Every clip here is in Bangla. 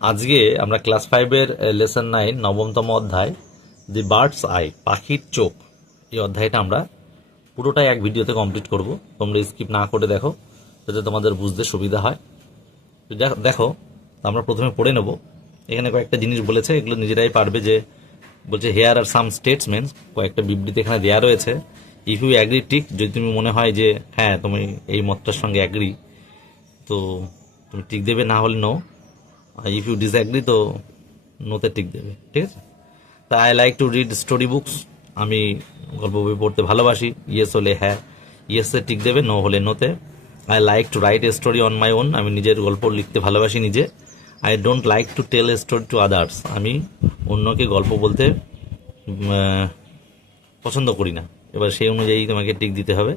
আজকে আমরা ক্লাস 5-এর লেসন 9 নবমতম অধ্যায় দি বার্ডস আই পাখির চোখ এই অধ্যায়টা আমরা পুরোটাই এক ভিডিওতে কমপ্লিট করব। তোমরা স্কিপ না করে দেখো যাতে তোমাদের বুঝতে সুবিধা হয়। তো দেখো, আমরা প্রথমে পড়ে নেব। এখানে কয়েকটা জিনিস বলেছে, এগুলো নিজেরাই পারবে। যে বলছে হেয়ার আর সাম স্টেটসমেন্টস, কয়েকটা বিবৃতি এখানে দেওয়া রয়েছে। ইফ ইউ অ্যাগ্রি টিক, যদি তুমি মনে হয় যে হ্যাঁ তুমি এই মতটার সঙ্গে অ্যাগ্রি, তো তুমি টিক দেবে, না হলে নো। ইফ ইউ ডিসঅ্যাগ্রি তো নোতে টিক দেবে, ঠিক আছে? তা I like to read story books, আমি গল্প বই পড়তে ভালোবাসি। ইয়েস হলে হ্যাঁ, ইয়েসে টিক দেবে, নো হলে নোতে। I like to write a story on my own, আমি নিজের গল্প লিখতে ভালোবাসি নিজে। I don't like to tell a story to others, আমি অন্যকে গল্প বলতে পছন্দ করি না। এবার সেই অনুযায়ী তোমাকে টিক দিতে হবে।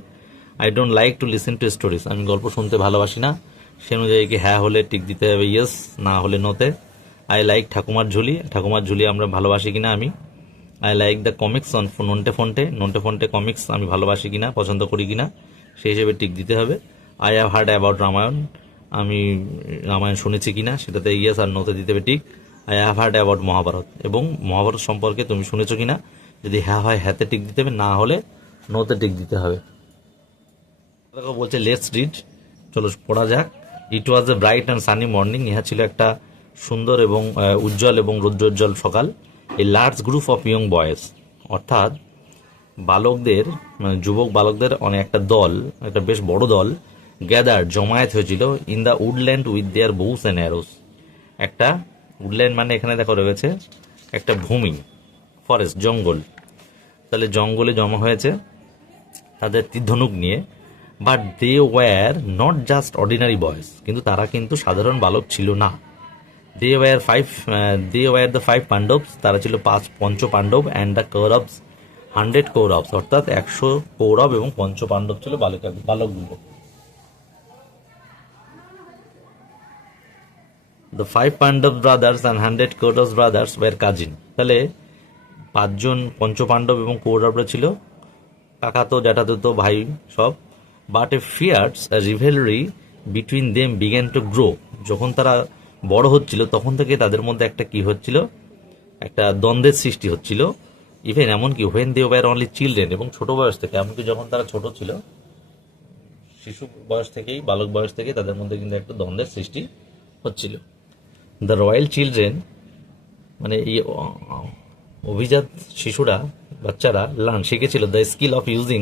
I don't like to listen to stories, আমি গল্প শুনতে ভালোবাসি না। সেই অনুযায়ী কি হ্যাঁ হলে টিক দিতে হবে ইয়েস, না হলে নোতে। আই লাইক ঠাকুমার ঝুলি, ঠাকুমার ঝুলি আমরা ভালোবাসি কিনা আমি। I like the comics on Nonte Phonte, Nonte Phonte comics আমি ভালোবাসি কিনা, পছন্দ করি কিনা, সেই হিসেবে টিক দিতে হবে। I have heard about Ramayana, আমি রামায়ণ শুনেছি কিনা, সেটাতে ইয়েস আর নোতে দিতে হবে tick. I have heard about Mahabharat, এবং মহাভারত সম্পর্কে তুমি শুনেছো কিনা, যদি হ্যাঁ হয় হ্যাঁতে টিক দিতে হবে, না হলে নোতে টিক দিতে হবে। দেখো বলছে লেটস রিড, চলো পড়া যাক। It was a bright and sunny morning, ইহা ছিল একটা সুন্দর এবং উজ্জ্বল এবং রৌদ্রোজ্জ্বল সকাল। A large group of young boys, অর্থাৎ বালকদের, মানে যুবক বালকদের অনেক একটা দল, একটা বেশ বড় দল, গ্যাদার জমায়েত হয়েছিল in the woodland with their bows and arrows. একটা উডল্যান্ড মানে এখানে দেখো রয়েছে একটা ভূমি, ফরেস্ট, জঙ্গল। তাহলে জঙ্গলে জমা হয়েছে তাদের তীর-ধনুক নিয়ে। But they were not just ordinary boys, কিন্তু তারা কিন্তু সাধারণ বালক ছিল না। দে ওয়্যার দ্য 5 পাণ্ডবস, তারা ছিল 5 পঞ্চ পাণ্ডব। অ্যান্ড দ্য কৌরবস 100 কৌরবস, অর্থাৎ 100 কৌরব এবং পঞ্চ পাণ্ডব ছিল বালকগুলো। The 5 Pandava brothers and 100 Kauravas brothers were cousin, তাহলে 5জন পঞ্চপাণ্ডব এবং কৌরবরা ছিল কাকাতো জ্যাঠাতো ভাই সব। But a fierce rivalry between them began to grow, যখন তারা বড় হচ্ছিল তখন থেকে তাদের মধ্যে একটা কি হচ্ছিল, একটা দ্বন্দ্বের সৃষ্টি হচ্ছিল। ইভেন এমনকি when they were only children, এবং ছোট বয়স থেকে, এমনকি যখন তারা ছোট ছিল, শিশু বয়স থেকেই, বালক বয়স থেকে তাদের মধ্যে কিন্তু একটা দ্বন্দ্বের সৃষ্টি হচ্ছিল। দ্য রয়্যাল চিলড্রেন, মানে এই অভিজাত শিশুরা, বাচ্চারা শিখেছিল the skill of using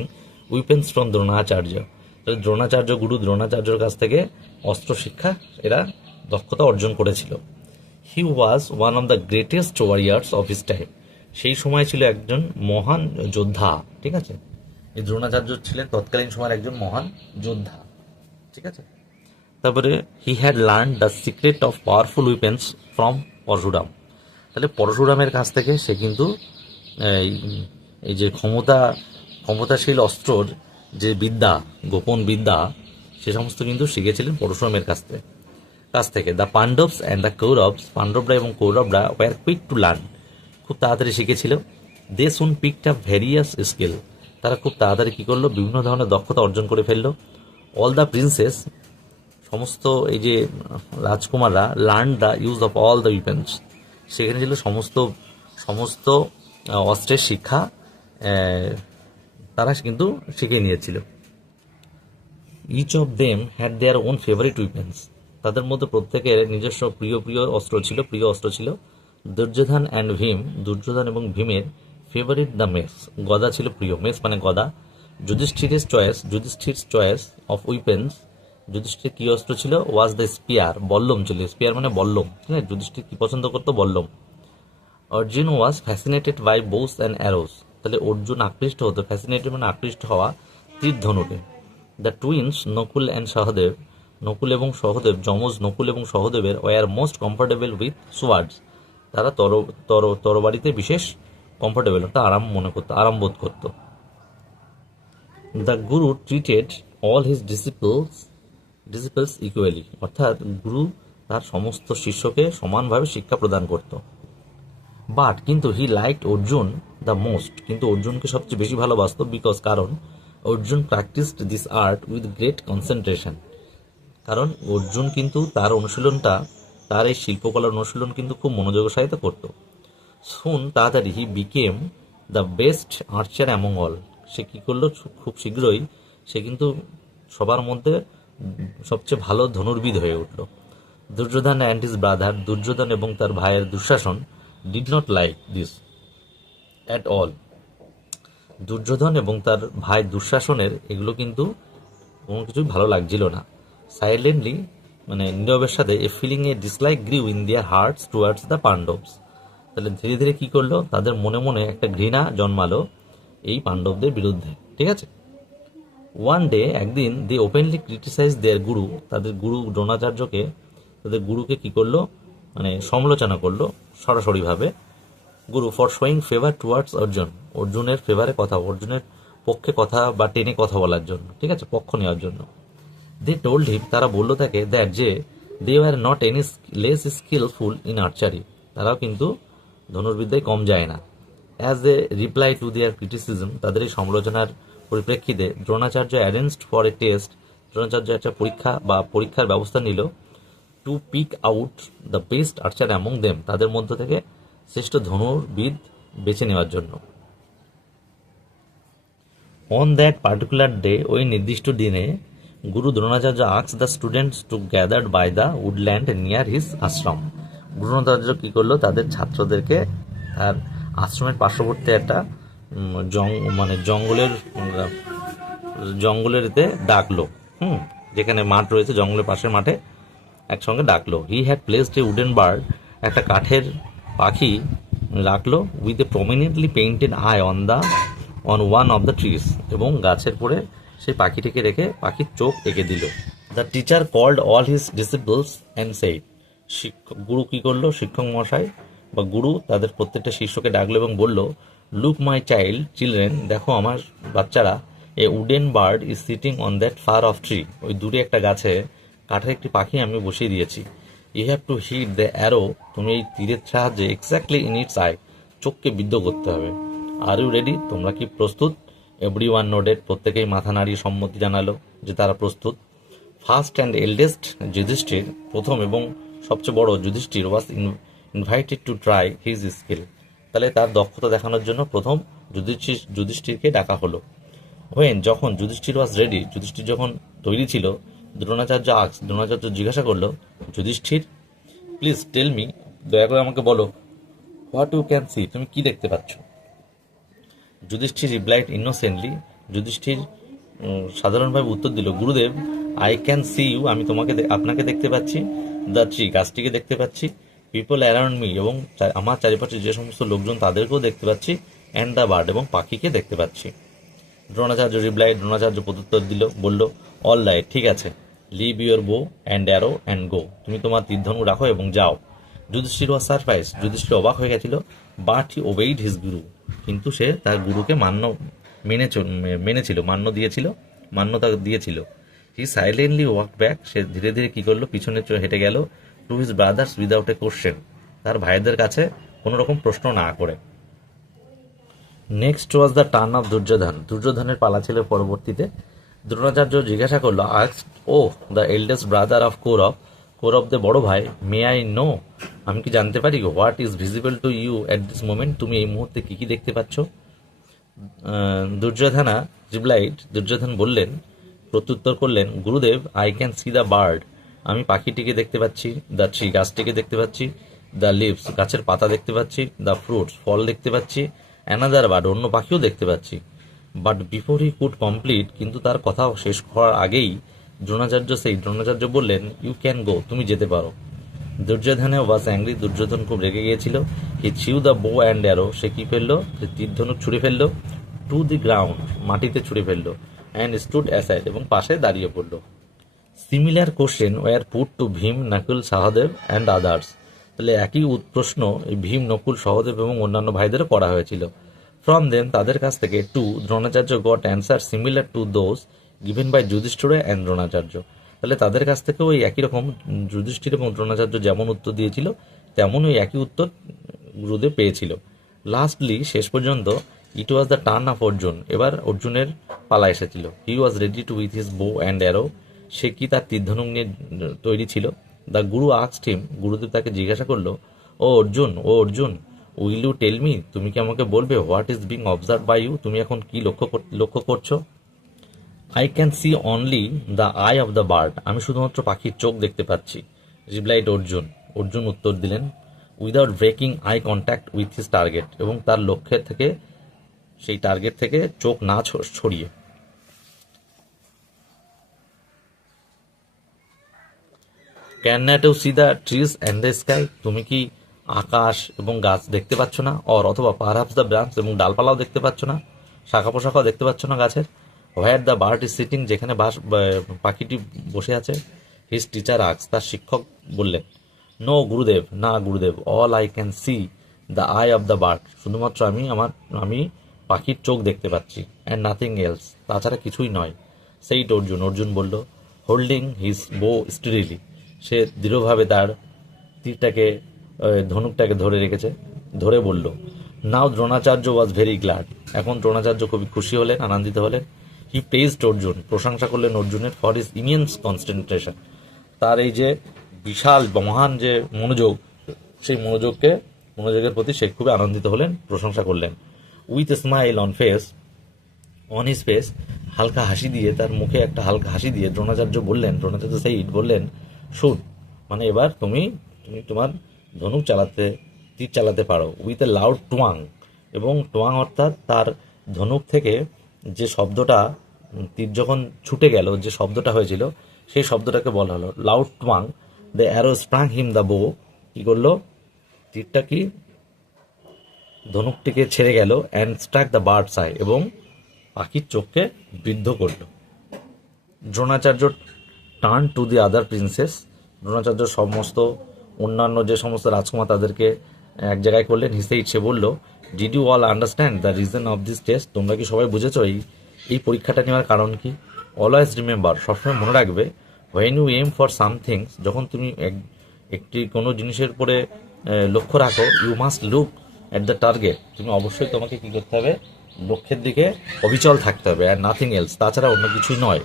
weapons from Dronacharya, Dronacharya guru দ্রোণাচার্যর কাছ থেকে অস্ত্র শিক্ষা এরা দক্ষতা অর্জন করেছিল। He was one of the greatest warriors of his time, সেই সময় ছিল একজন মহান যোদ্ধা, ঠিক আছে? এই দ্রোণাচার্য ছিলেন তৎকালীন সময়ের একজন মহান যোদ্ধা, ঠিক আছে? তারপরে he had learn the secret of powerful weapons from Parashuram, তাহলে পরশুরামের কাছ থেকে সে কিন্তু এই যে ক্ষমতাশীল অস্ত্রর যে বিদ্যা, গোপন বিদ্যা, সে সমস্ত কিন্তু শিখেছিলেন পরশুরামের কাছ থেকে। The Pandavas and the Kauravas, পাণ্ডবরা এবং কৌরবরা ওয়ার কুইক টু লার্ন, খুব তাড়াতাড়ি শিখেছিল। They soon picked up various skill, তারা খুব তাড়াতাড়ি কী করলো, বিভিন্ন ধরনের দক্ষতা অর্জন করে ফেললো। অল দ্য প্রিন্সেস, সমস্ত এই যে রাজকুমাররা, learn the use of all the weapons, সেখানে ছিল সমস্ত অস্ত্রের শিক্ষা তারা কিন্তু শিখে নিয়েছিল। Each of them had their own favourite weapons, তাদের মধ্যে প্রত্যেকের নিজস্ব প্রিয় অস্ত্র ছিল। দুর্যোধন অ্যান্ড ভীম, দুর্যোধন এবং ভীমের ফেভারিট দ্য মেস, গদা ছিল প্রিয়, মেস মানে গদা। যুধিষ্ঠিরের চয়েস অফ উইপেন্স, যুধিষ্ঠির কি অস্ত্র ছিল, ওয়াজ দ্য স্পিয়ার, বল্লম ছিল, স্পিয়ার মানে বল্লম, ঠিক আছে? যুধিষ্ঠির কি পছন্দ করতো, বল্লম। Arjun was fascinated by bows and arrows, তাহলে অর্জুন আকৃষ্ট হতো, ফ্যাসিনেটেড মানে আকৃষ্ট হওয়া, তীর ধনুকে। The twins Nakul and Sahadev, Nakul এবং সহদেব, যমজ নকুল এবং সহদেবের were most comfortable with swords, তারা তরবারিতে বিশেষ কমফোর্টেবল, অর্থাৎ আরাম বোধ করতো। The Guru treated all his ডিসিপলস equally, অর্থাৎ গুরু তার সমস্ত শিষ্যকে সমানভাবে শিক্ষা প্রদান করত। বাট কিন্তু হি লাইকড অর্জুন দ্য মোস্ট, কিন্তু অর্জুনকে সবচেয়ে বেশি ভালোবাসত, বিকজ কারণ Arjun practised this art with great concentration, কারণ অর্জুন কিন্তু তার অনুশীলনটা তার এই শিল্পকলার অনুশীলন কিন্তু খুব মনোযোগের সাথে করতো। শুন তাড়াতাড়ি he became the best archer among all. সে কী করলো, খুব শীঘ্রই সে কিন্তু সবার মধ্যে সবচেয়ে ভালো ধনুর্বিদ হয়ে উঠল। Duryodhan and his brother, Duryodhan এবং তার ভাইয়ের Dushasan, did not like this at all. Duryodhan এবং তার ভাই দুঃশাসনের এগুলো কিন্তু কোনো কিছুই ভালো লাগছিল না। সাইলেন্টলি, মানে নীরবের সাথে, a feeling a dislike grew in their hearts towards the Pandavas. তাহলে ধীরে ধীরে কি করলো, তাদের মনে মনে একটা ঘৃণা জন্মালো এই পাণ্ডবদের বিরুদ্ধে। ঠিক আছে। ওয়ান ডে, একদিন, দে ওপেনলি ক্রিটিসাইজ দেয়ার গুরু, তাদের গুরু দ্রোণাচার্যকে, তাদের গুরুকে কি করলো, মানে সমালোচনা করলো সরাসরিভাবে। Guru for showing favour towards Arjun, অর্জুনের ফেভারে কথা, অর্জুনের পক্ষে কথা বা টেনে কথা বলার জন্য, ঠিক আছে, পক্ষ নেওয়ার জন্য। দে টোল্ড হিম, তারা বললো তাকে, দ্যাট যে they were not any less skilful in archery, তারাও কিন্তু ধনুর্বিদ্যায় কম যায় না। As a reply to their criticism, তাদের এই সমালোচনার পরিপ্রেক্ষিতে Dronacharya arranged for a test, Dronacharya একটা পরীক্ষা বা পরীক্ষার ব্যবস্থা নিল, to pick out the best archer among them, তাদের মধ্য থেকে শ্রেষ্ঠ ধনুর্বিদ বেছে নেওয়ার জন্য। অন দ্যাট পার্টিকুলার ডে, ওই নির্দিষ্ট দিনে, guru Dronacharya asked the students to gathered by the woodland near his ashram. Guru Dronacharya কী করলো, তাদের ছাত্রদেরকে তার আশ্রমের পার্শ্ববর্তী একটা মানে জঙ্গলের এতে ডাকলো, যেখানে মাঠ রয়েছে, জঙ্গলের পাশের মাঠে একসঙ্গে ডাকলো। He had placed A wooden bird, একটা কাঠের পাখি রাখলো, with a prominently painted I on one of the trees, এবং গাছের পরে সেই পাখিটিকে রেখে পাখির চোখ এঁকে দিল। The teacher called all his disciples and said, গুরু কী করলো, শিক্ষক মশাই বা গুরু তাদের প্রত্যেকটা শিষ্যকে ডাকলো এবং বলল, লুক মাই চিলড্রেন, দেখো আমার বাচ্চারা, a wooden bird is sitting on that far of tree, ওই দূরে একটা গাছে কাঠের একটি পাখি আমি বসিয়ে দিয়েছি। You have to hit the arrow, তুমি এই তীরের সাহায্যে এক্স্যাক্টলি ইন ইটস আই, চোখকে বিদ্ধ করতে হবে। আর ইউ রেডি, তোমরা কি প্রস্তুত? এভরি ওয়ান নোডেড, প্রত্যেকেই মাথা নাড়িয়ে সম্মতি জানালো যে তারা প্রস্তুত। ফার্স্ট অ্যান্ড এল্ডেস্ট যুধিষ্ঠির, প্রথম এবং সবচেয়ে বড় Yudhishthir, was invited to try his skill, তাহলে তার দক্ষতা দেখানোর জন্য প্রথম যুধিষ্ঠিরকে ডাকা হলো। হোয়েন, যখন যুধিষ্ঠির ওয়াজ রেডি, যুধিষ্ঠির যখন তৈরি ছিল, দ্রোণাচার্য জিজ্ঞাসা করলো, যুধিষ্ঠির প্লিজ টেল মি, দয়া করে আমাকে বলো, হোয়াট ইউ ক্যান সি, তুমি কি দেখতে পাচ্ছ? যুধিষ্ঠির রিপ্লাইড ইনোসেন্টলি, যুধিষ্ঠির সাধারণভাবে উত্তর দিল, গুরুদেব, আই ক্যান সি ইউ, আমি আপনাকে দেখতে পাচ্ছি, দ্য ট্রি, গাছটিকে দেখতে পাচ্ছি, পিপল অ্যারাউন্ড মি, এবং আমার চারিপাশে যে সমস্ত লোকজন তাদেরকেও দেখতে পাচ্ছি, অ্যান্ড দ্য বার্ড, এবং পাখিকে দেখতে পাচ্ছি। দ্রোণাচার্য প্রত্যুত্তর দিল, বলল, অল রাইট, ঠিক আছে, leave your bow and arrow and go, তুমি তোমার তীরধনু রাখো এবং যাও। যুধিষ্ঠির ওয়াজ সারপ্রাইজ, যুধিষ্ঠির অবাক হয়ে গেছিল, বাট হি ওবেইড হিজ গুরু, কিন্তু সে তার গুরুকে মান্যতা দিয়েছিল। হি সাইলেন্টলি ওয়াক ব্যাক, সে ধীরে ধীরে কি করলো, পিছনে হেঁটে গেল, to his brothers without a question, তার ভাইদের কাছে কোনো রকম প্রশ্ন না করে। Next was the turn of Duryodhan, দুর্যোধনের পালা ছিল পরবর্তীতে। দ্রোণাচার্য জিজ্ঞাসা করলো, asked, O the eldest brother of কৌরবদের বড় ভাই, মে আই নো, আমি কি জানতে পারি, what is visible to you at this moment, তুমি এই মুহূর্তে কি কি দেখতে পাচ্ছ? দুর্যোধন বললেন, প্রত্যুত্তর করলেন, গুরুদেব, I can C the bird, আমি পাখিটিকে দেখতে পাচ্ছি, দ্য ট্রি, গাছটিকে দেখতে পাচ্ছি, দ্য লিভস, গাছের পাতা দেখতে পাচ্ছি, দ্য ফ্রুটস, ফল দেখতে পাচ্ছি, অ্যানাদার বার্ড, অন্য পাখিও দেখতে পাচ্ছি। But before he could complete, কিন্তু তার কথা শেষ হওয়ার আগেই দ্রোণাচার্য বললেন, ইউ ক্যান গো, তুমি যেতে পারো। দুর্যোধনে ওয়াজ অ্যাংরি, দুর্যোধন খুব রেগে গিয়েছিল। He threw the bow and arrow, সে কি ফেললো, তীরধনুক ছুঁড়ে ফেললো, টু দি গ্রাউন্ড, মাটিতে ছুঁড়ে ফেললো, অ্যান্ড স্টুড অ্যাসাইড, এবং পাশে দাঁড়িয়ে পড়লো। Similar question were put to Bhim, Nakul, Sahadev and others, তাহলে একই প্রশ্ন এই ভীম, নকুল, সহদেব এবং অন্যান্য ভাইদেরও করা হয়েছিল। ফ্রম দেম, তাদের কাছ থেকে, to Dronacharya got answer similar to those given by Yudhishthir and Dronacharya, তাহলে তাদের কাছ থেকেও ওই একই রকম যুধিষ্ঠির এবং দ্রোণাচার্য যেমন উত্তর দিয়েছিল তেমন ওই একই উত্তর গুরুদেব পেয়েছিল। লাস্টলি, শেষ পর্যন্ত, it was the turn of Arjun, এবার অর্জুনের পালা এসেছিল। He was ready to with his bow and arrow, সে কি তার তীরধনুক নিয়ে তৈরি ছিল, দ্য গুরু আস্কড হিম, গুরুদেব তাকে জিজ্ঞাসা করলো, O Arjun, will you tell me, তুমি কি আমাকে বলবে what is being observe by you, তুমি এখন কি লক্ষ্য করছো? I can see only the eye of the bird, আমি শুধুমাত্র পাখির চোখ দেখতে পাচ্ছি। রিপ্লাইড অর্জুন, অর্জুন উত্তর দিলেন, without breaking eye contact with his target, এবং তার লক্ষ্যের থেকে, সেই টার্গেট থেকে চোখ না ছড়িয়ে। Can not you see the trees and the sky, তুমি কি আকাশ এবং গাছ দেখতে পাচ্ছ না? অথবা পারহাপস দ্য ব্রাঞ্চ, এবং ডালপালাও দেখতে পাচ্ছ না, শাখা পোশাখাও দেখতে পাচ্ছ না গাছের? Where the bird is sitting, যেখানে পাখিটি বসে আছে। হিজ টিচার আক্স, তার শিক্ষক বললেন, নো গুরুদেব, না গুরুদেব, all I can C the eye of the bird, শুধুমাত্র আমি পাখির চোখ দেখতে পাচ্ছি, অ্যান্ড নাথিং এলস, তাছাড়া কিছুই নয়। সেইট অর্জুন, অর্জুন বলল, হোল্ডিং হিজ বো স্টিরিলি, সে দৃঢ়ভাবে তার তীরটাকে, ধনুকটাকে ধরে রেখেছে, ধরে বলল, নাও দ্রোণাচার্য ওয়াজ ভেরি গ্ল্যাড, এখন দ্রোণাচার্য খুবই খুশি হলেন, আনন্দিত হলেন। হি প্রেজড অর্জুন, প্রশংসা করলেন অর্জুনের, ফর হিজ ইমিয়েন্স কনসেন্ট্রেশন, তার এই যে বিশাল মহান যে মনোযোগ, সেই মনোযোগের প্রতি সে খুবই আনন্দিত হলেন, প্রশংসা করলেন। With smile on his face, হালকা হাসি দিয়ে, তার মুখে একটা হালকা হাসি দিয়ে দ্রোণাচার্য সেইট বললেন, শুট, মানে এবার তুমি তোমার ধনুক তীর চালাতে পারো। উইথ এ লাউড টুয়াং, এবং টুয়াং অর্থাৎ তার ধনুক থেকে যে শব্দটা, তীর যখন ছুটে গেল যে শব্দটা হয়েছিল, সেই শব্দটাকে বলা হলো loud twang. The arrow sprang him the bow, কি করলো, তীরটা কি ধনুকটিকে ছেড়ে গেল, and struck the bird's eye, এবং পাখির চোখকে বিদ্ধ করল। Dronacharya turn to the other princes, দ্রোণাচার্য সমস্ত অন্যান্য যে সমস্ত রাজকুমার তাদেরকে এক জায়গায় করলেন। সে বলল, did you all understand the reason of this test, তোমরা কি সবাই বুঝেছো এই পরীক্ষাটা নেওয়ার কারণ কি? অলওয়েজ রিমেম্বার, সবসময় মনে রাখবে, when you aim for somethings, যখন তুমি একটি কোনো জিনিসের উপরে লক্ষ্য রাখো, you must look at the target, তুমি অবশ্যই তোমাকে কি করতে হবে, লক্ষ্যের দিকে অবিচল থাকতে হবে, আর নাথিং এলস, তাছাড়া অন্য কিছুই নয়।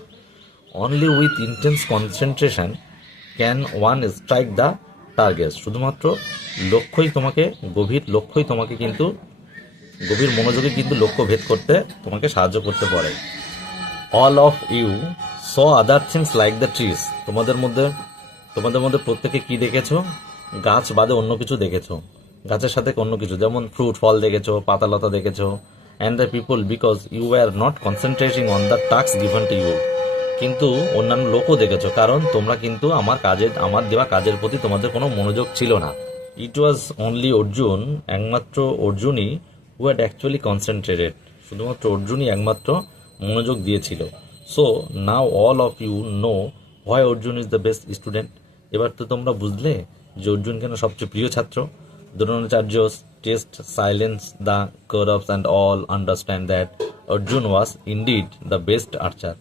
Only with intense concentration can one strike the target, শুধুমাত্র গভীর মনোযোগে কিন্তু লক্ষ্য ভেদ করতে তোমাকে সাহায্য করতে পারে। All of you saw other things like the trees, তোমাদের মধ্যে প্রত্যেকে কি দেখেছো? গাছ বাদে অন্য কিছু দেখেছো, গাছের সাথে অন্য কিছু, যেমন ফ্রুট ফল দেখেছো, পাতালতা দেখেছো। And the people, because you are not concentrating on the task given to you, কিন্তু অন্যান্য লোকও দেখেছো, কারণ তোমরা কিন্তু আমার দেওয়া কাজের প্রতি তোমাদের কোনো মনোযোগ ছিল না। ইট ওয়াজ অনলি অর্জুন, একমাত্র অর্জুনই, হু হ্যাড অ্যাকচুয়ালি কনসেন্ট্রেটেড, শুধুমাত্র অর্জুনই একমাত্র মনোযোগ দিয়েছিল। So now all of you know why Arjun is the best student, এবার তো তোমরা বুঝলে যে অর্জুন কেন সবচেয়ে প্রিয় ছাত্র। Dronacharya test silence the Kauravas and all understand that Arjun was indeed the best archer,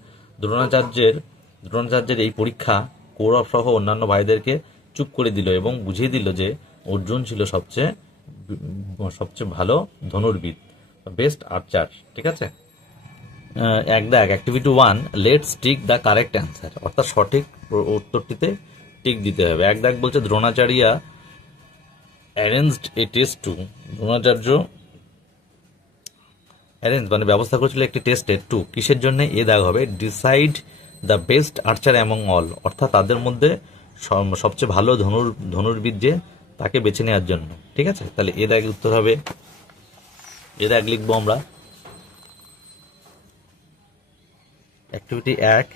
দ্রোণাচার্যের এই পরীক্ষা কৌরব সহ অন্যান্য ভাইদেরকে চুপ করে দিল এবং বুঝিয়ে দিল যে অর্জুন ছিল সবচেয়ে ভালো ধনুর্বিদ, বেস্ট আর্চার। ঠিক আছে, activity 1, let's tick the correct answer, অর্থাৎ সঠিক উত্তরটিতে টিক দিতে হবে। বলছে দ্রোণাচার্য অ্যারেঞ্জড এ টেস্ট টু, দ্রোণাচার্য মানে ব্যবস্থা করেছিল একটি টেস্টের, টু কিসের জন্য, হবে decide the best archer among all, অর্থাৎ তাদের মধ্যে সবচেয়ে ভালো ধনুর্বিদ যে, তাকে বেছে নেওয়ার জন্য। ঠিক আছে, তাহলে উত্তর হবে, লিখবো আমরা। অ্যাক্টিভিটি 1,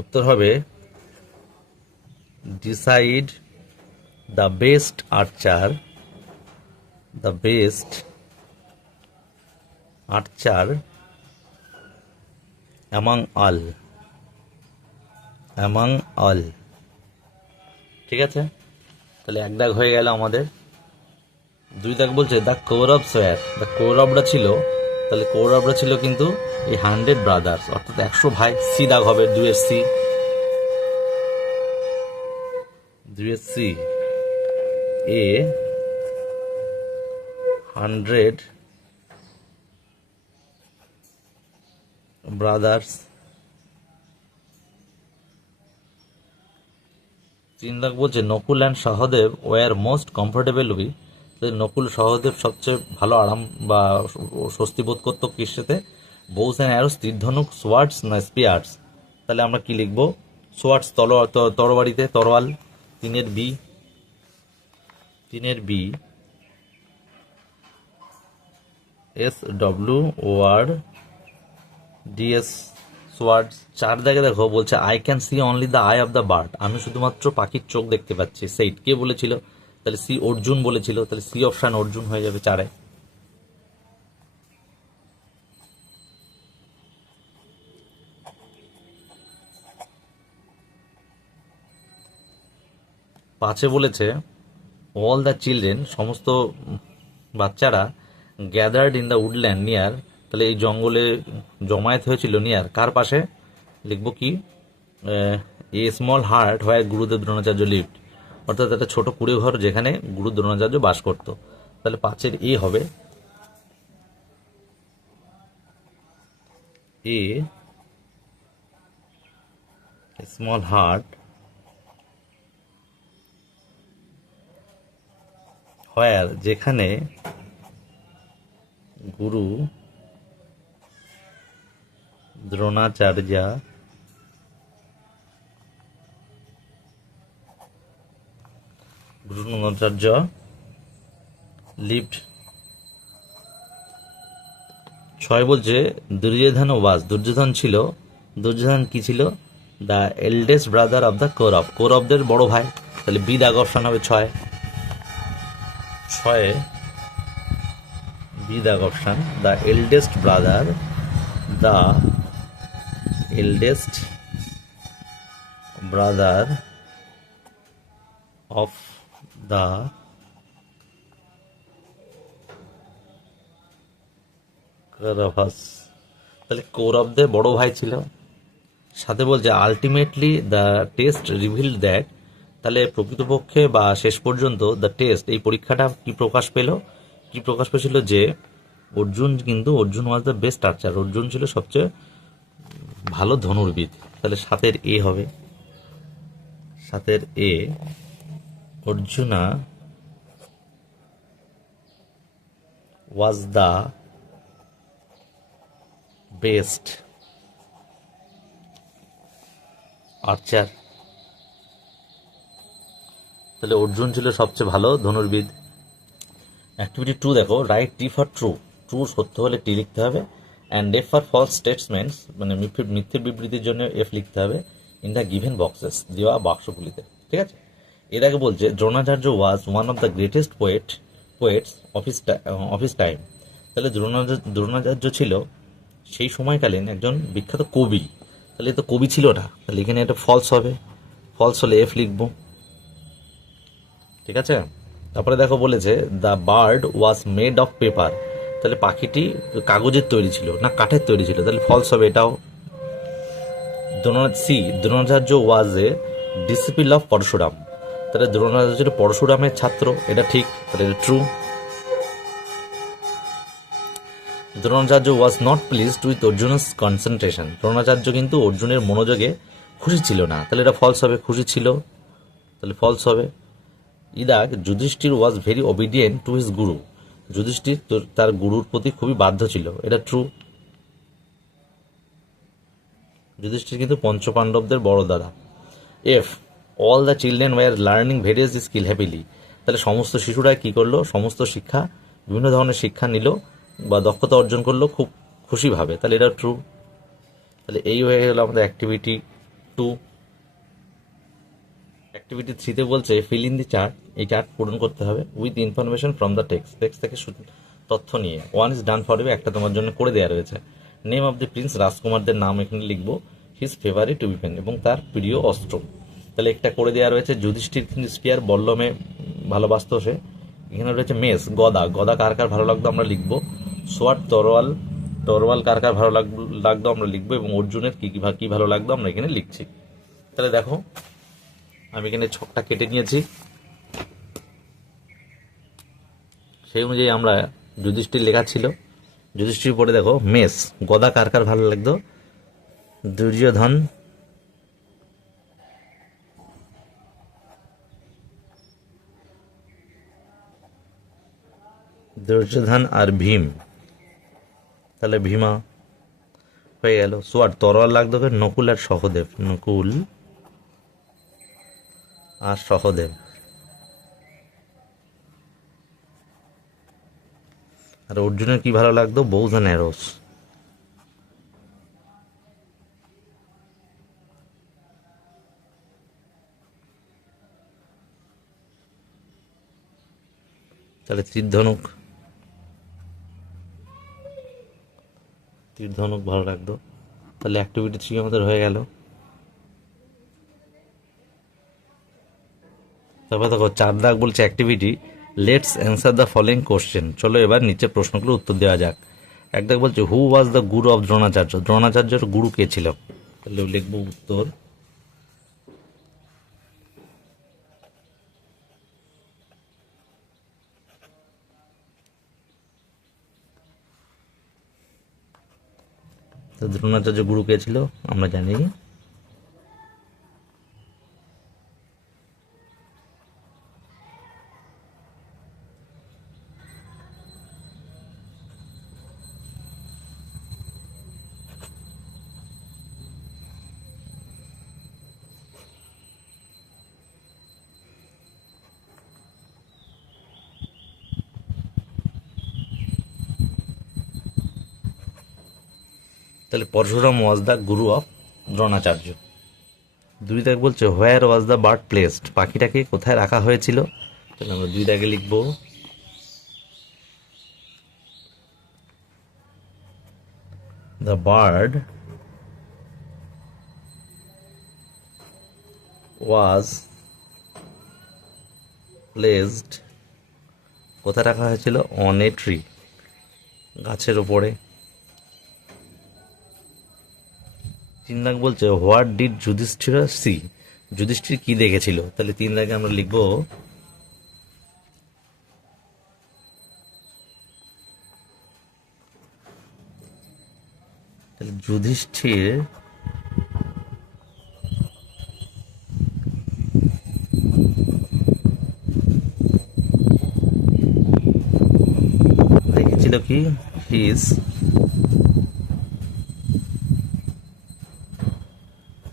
উত্তর হবে decide the best archer among all। ঠিক আছে, তাহলে 1 হয়ে গেল আমাদের। 2 বলছে দ্য কৌরবরা ছিল, তাহলে কৌরবরা ছিল কিন্তু এই 100 ব্রাদার্স, অর্থাৎ 100 ভাই। সি হবে 2 সি এ 100 brothers 3 দাগ বলছে Nakul and Sahadev war most comfortable we. Nakul Sahadev সবচেয়ে ভালো আরাম বা স্বস্তি বোধ করতো কির সাথে? বোস অ্যান্ড অ্যারোস, তীর ধনুক, সোয়ার্ডস না স্পিয়ার্স? তাহলে আমরা কি লিখবো? সোয়ার্ডস, তরবারিতে, তরোয়াল। 3-এর বি, 3-এর B, SW word DS swords. 4 দাগে দেখো বলছে I can see only the eye of the bird, আমি শুধুমাত্র পাখির চোখ দেখতে পাচ্ছি। সেইট কে বলেছিল? তাহলে সি অর্জুন বলেছিল, তাহলে সি অপশন অর্জুন হয়ে যাবে 4-এ। 5-এ বলেছে অল দ্য চিলড্রেন, সমস্ত বাচ্চারা, gathered in the woodland near, তাহলে এই জঙ্গলে জমায়েত হয়েছিল নিয়ার কার পাশে? লিখবো কি? এ স্মল হার্ট হোয়ার গুরুদেব দ্রোণাচার্য লিভড, অর্থাৎ একটা ছোট কুড়ে ঘর যেখানে গুরু দ্রোণাচার্য বাস করত। তাহলে 5-এর এ হবে, এ স্মল হার্ট হোয়ার, যেখানে গুরু দ্রোণাচার্য লিভড। 6 বলছে দুর্যোধন ওয়াজ, দুর্যোধন ছিল, দুর্যোধন কি ছিল? The eldest brother of the Kaurava, কৌরবদের বড় ভাই। তাহলে বি দাগ অপশন হবে 6। 6 বি দাগ option, the eldest brother, the eldest brother of the Kauravas, তাহলে কৌরবদের বড় ভাই ছিল। সাথে বলছে ultimately the test revealed that, তাহলে প্রকৃতপক্ষে বা শেষ পর্যন্ত দ্য টেস্ট, এই পরীক্ষাটা কি প্রকাশ পেল? কি প্রকাশ পেয়েছিল? যে Arjun was the best archer, Arjun ছিল সবচেয়ে ভালো ধনুর্বিদ। তাহলে 7-এর এ হবে, 7-এর-এ, Arjuna was the best archer, তাহলে অর্জুন ছিল সবচেয়ে ভালো ধনুর্বিদ। অ্যাক্টিভিটি 2 দেখো, write T for true, true সত্য হলে টি লিখতে হবে, and F for false statements, মানে মিথ্যে বিবৃতির জন্য এফ লিখতে হবে, ইন দ্য গিভেন বক্সেস, দেওয়া বাক্সগুলিতে। ঠিক আছে? এর আগে বলছে Dronacharya was one of the greatest poets of his time, তাহলে দ্রোণাচার্য ছিল সেই সময়কালীন একজন বিখ্যাত কবি। তাহলে এ তো কবি ছিল না, তাহলে এখানে এটা ফলস হবে, ফলস হলে এফ লিখবো। ঠিক আছে? তারপরে দেখো বলেছে the bird was made of paper, তাহলে পাখিটি কাগজের তৈরি ছিল না কাঠের তৈরি ছিল, তাহলে ফলস হবে এটাও। Dronacharya was a disciple of Parshuram, তাহলে দ্রোণাচার্য ছিল পরশুরামের ছাত্র, এটা ঠিক, তাহলে এটা true. Dronacharya was not pleased with Arjun's concentration, Dronacharya কিন্তু অর্জুনের মনোযোগে খুশি ছিল না, তাহলে এটা ফলস হবে, খুশি ছিল, তাহলে ফলস হবে। ইদাগ Yudhishthir was very obedient to his guru, Yudhishthir তার গুরুর প্রতি খুবই বাধ্য ছিল, এটা ট্রু। যুধিষ্ঠির কিন্তু পঞ্চপাণ্ডবদের বড় দাদা। F all the children were learning various skill happily, তাহলে সমস্ত শিশুরা কি করলো? সমস্ত শিক্ষা, বিভিন্ন ধরনের শিক্ষা নিল বা দক্ষতা অর্জন করলো খুব খুশিভাবে, তাহলে এটা ট্রু। তাহলে এই হয়ে গেল আমাদের অ্যাক্টিভিটি 2। অ্যাক্টিভিটি 3-তে বলছে ফিল ইন দি চার্ট, এই চার্ট পূরণ করতে হবে with information from the text থেকে তথ্য নিয়ে। 1 ইজ ডান ফর ইউ, একটা তোমার জন্য করে দেওয়া রয়েছে। নেম অফ দি প্রিন্স, রাজকুমারদের নাম এখানে লিখবো, হিজ ফেভারিট উইপেন, এবং তার প্রিয় অস্ত্র। তাহলে একটা করে দেওয়া রয়েছে যুধিষ্ঠির কিন্তু স্পিয়ার বল্লমে ভালোবাসত সে। এখানে রয়েছে মেস, গদা, গদা কার কার ভালো লাগতো আমরা লিখবো। সোয়ার্ড, তরোয়াল, তরোয়াল কার কার ভালো লাগতো আমরা লিখবো, এবং অর্জুনের কি ভালো লাগতো আমরা এখানে লিখছি। তাহলে দেখো আমি এখানে ছকটা কেটে নিয়েছি, সেই অনুযায়ী আমরা যুধিষ্ঠির লেখা ছিল, যুধিষ্ঠির পরে দেখো মেস, গদা কার কার ভালো লাগতো? দুর্যোধন, দুর্যোধন আর ভীম, তাহলে ভীমা হয়ে গেল। সোয়ার তরোয়াল লাগতো কে? নকুল আর সহদেব, নকুল আর সহদেব। আর অর্জুনের কি ভালো লাগতো? বোউস অ্যান্ড অ্যারোস। তাহলে তীর ধনুক, তীর ধনুক ভালো লাগতো। তাহলে অ্যাক্টিভিটি 3 আমাদের হয়ে গেল। তারপর দেখো 4 দাগ বলছে activity let's answer the following question. চলো এবার নিচে প্রশ্নগুলো উত্তর দেওয়া যাক। 1 দাগ বলছে হু was the Guru of Dronacharya? দ্রোণাচার্যের গুরু কে ছিল? তাহলে লিখবো উত্তর তো দ্রোণাচার্য গুরু কে ছিল আমরা জানি। তাহলে Parashuram was the Guru of Dronacharya. 2 দাগ বলছে হোয়ার ওয়াজ দ্য বার্ড প্লেসড? পাখিটাকে কোথায় রাখা হয়েছিল? তাহলে আমরা 2 দাগে লিখবো দ্য বার্ড ওয়াজ প্লেসড, কোথায় রাখা হয়েছিল? অন এ ট্রি, গাছের ওপরে। 3 দাগ বলছে what did Yudhishthir see? Yudhishthir কি দেখেছিল? তাহলে 3 দাগে আমরা লিখবো তাহলে যুধিষ্ঠির দেখেছিল কি? হিজ,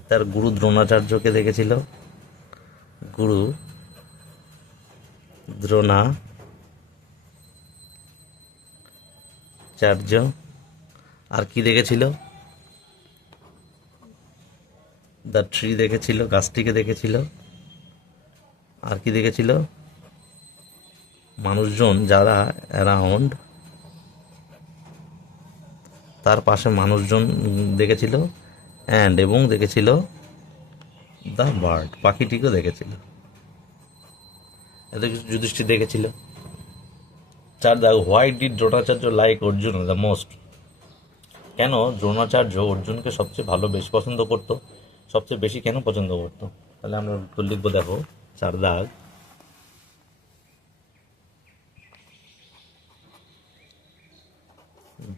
তার গুরু দ্রোণাচার্যকে দেখেছিল, গুরু দ্রোণাচার্য। আর কি দেখেছিল? দ্য ট্রি দেখেছিল, গাছটিকে দেখেছিল। আর কি দেখেছিল? মানুষজন যারা অ্যারাউন্ড, তার পাশে মানুষজন দেখেছিল। অ্যান্ড এবং দেখেছিল দ্য বার্ড, পাখিটিকেও দেখেছিল। এত কিছু যুধিষ্ঠির দেখেছিল। 4 দাগ why did Dronacharya like Arjun the most? কেন দ্রোণাচার্য অর্জুনকে সবচেয়ে ভালো বেশি পছন্দ করতো? সবচেয়ে বেশি কেন পছন্দ করতো? তাহলে আমরা উত্তর লিখবো, দেখো 4 দাগ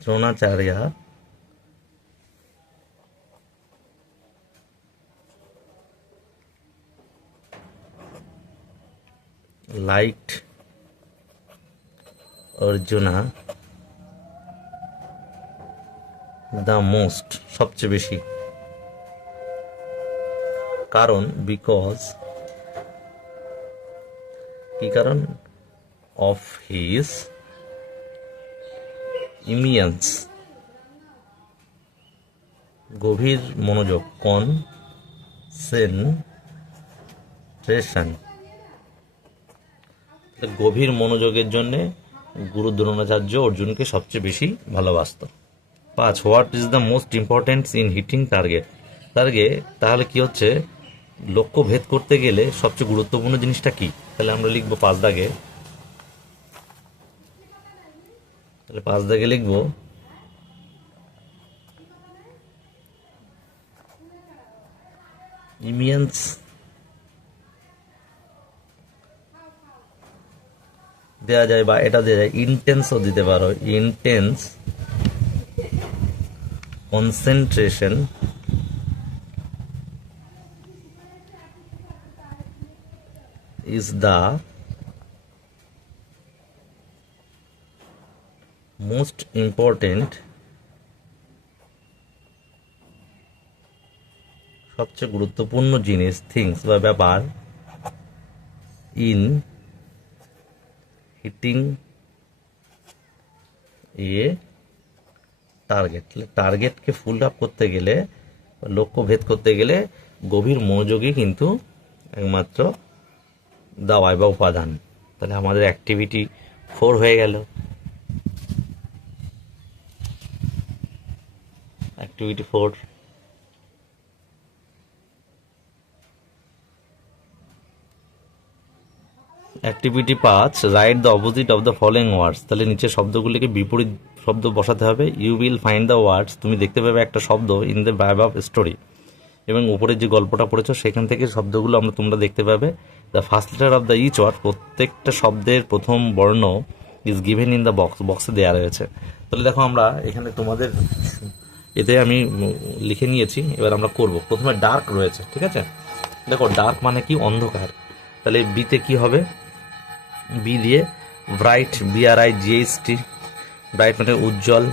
Dronacharya liked Arjuna the most, সবচেয়ে বেশি। কারণ বিকজ, কি কারণ? অফ হিজ ইমিয়েন্স, গভীর মনোযোগ, কনসেন্ট্রেশন। গভীর মনোযোগের জন্যে গুরু দ্রোণাচার্য অর্জুনকে সবচেয়ে বেশি ভালোবাসত। 5 what is the most important in hitting target? তাহলে কি হচ্ছে, লক্ষ্য ভেদ করতে গেলে সবচেয়ে গুরুত্বপূর্ণ জিনিসটা কি? তাহলে আমরা লিখবো 5 দাগে, তাহলে 5 দাগে লিখবো ইমিয়েন্স দেওয়া যায়, বা এটা দেওয়া যায় ইন্টেন্সও দিতে পারো, intense concentration is the most important, সবচেয়ে গুরুত্বপূর্ণ জিনিস, থিংস বা ব্যাপার, ইন হিটিং এ টার্গেট। টার্গেটকে ফুল আপ করতে গেলে, লক্ষ্য ভেদ করতে গেলে গভীর মনোযোগী কিন্তু একমাত্র দাওয়াই বা উপাদান। তাহলে আমাদের অ্যাক্টিভিটি 4 হয়ে গেল। Activity 4, activity 5, write the opposite of the following words. তাহলে নিচের শব্দগুলিকে বিপরীত শব্দ বসাতে হবে। You will find the words, তুমি দেখতে পাবে একটা শব্দ ইন দ্য অ্যাবাভ স্টোরি, এবং উপরে যে গল্পটা পড়েছো সেখান থেকে শব্দগুলো তোমরা দেখতে পাবে। The first letter of the each word, প্রত্যেকটা শব্দের প্রথম বর্ণ is given in the box, বক্সে দেওয়া রয়েছে। তাহলে দেখো আমরা এখানে তোমাদের এতে আমি লিখে নিয়েছি, এবার আমরা করব। প্রথমে ডার্ক রয়েছে, ঠিক আছে। দেখো ডার্ক মানে কি, অন্ধকার। তাহলে বিতে কি হবে, বি দিয়ে ব্রাইট, BRIGHT, ব্রাইট মানে উজ্জ্বল,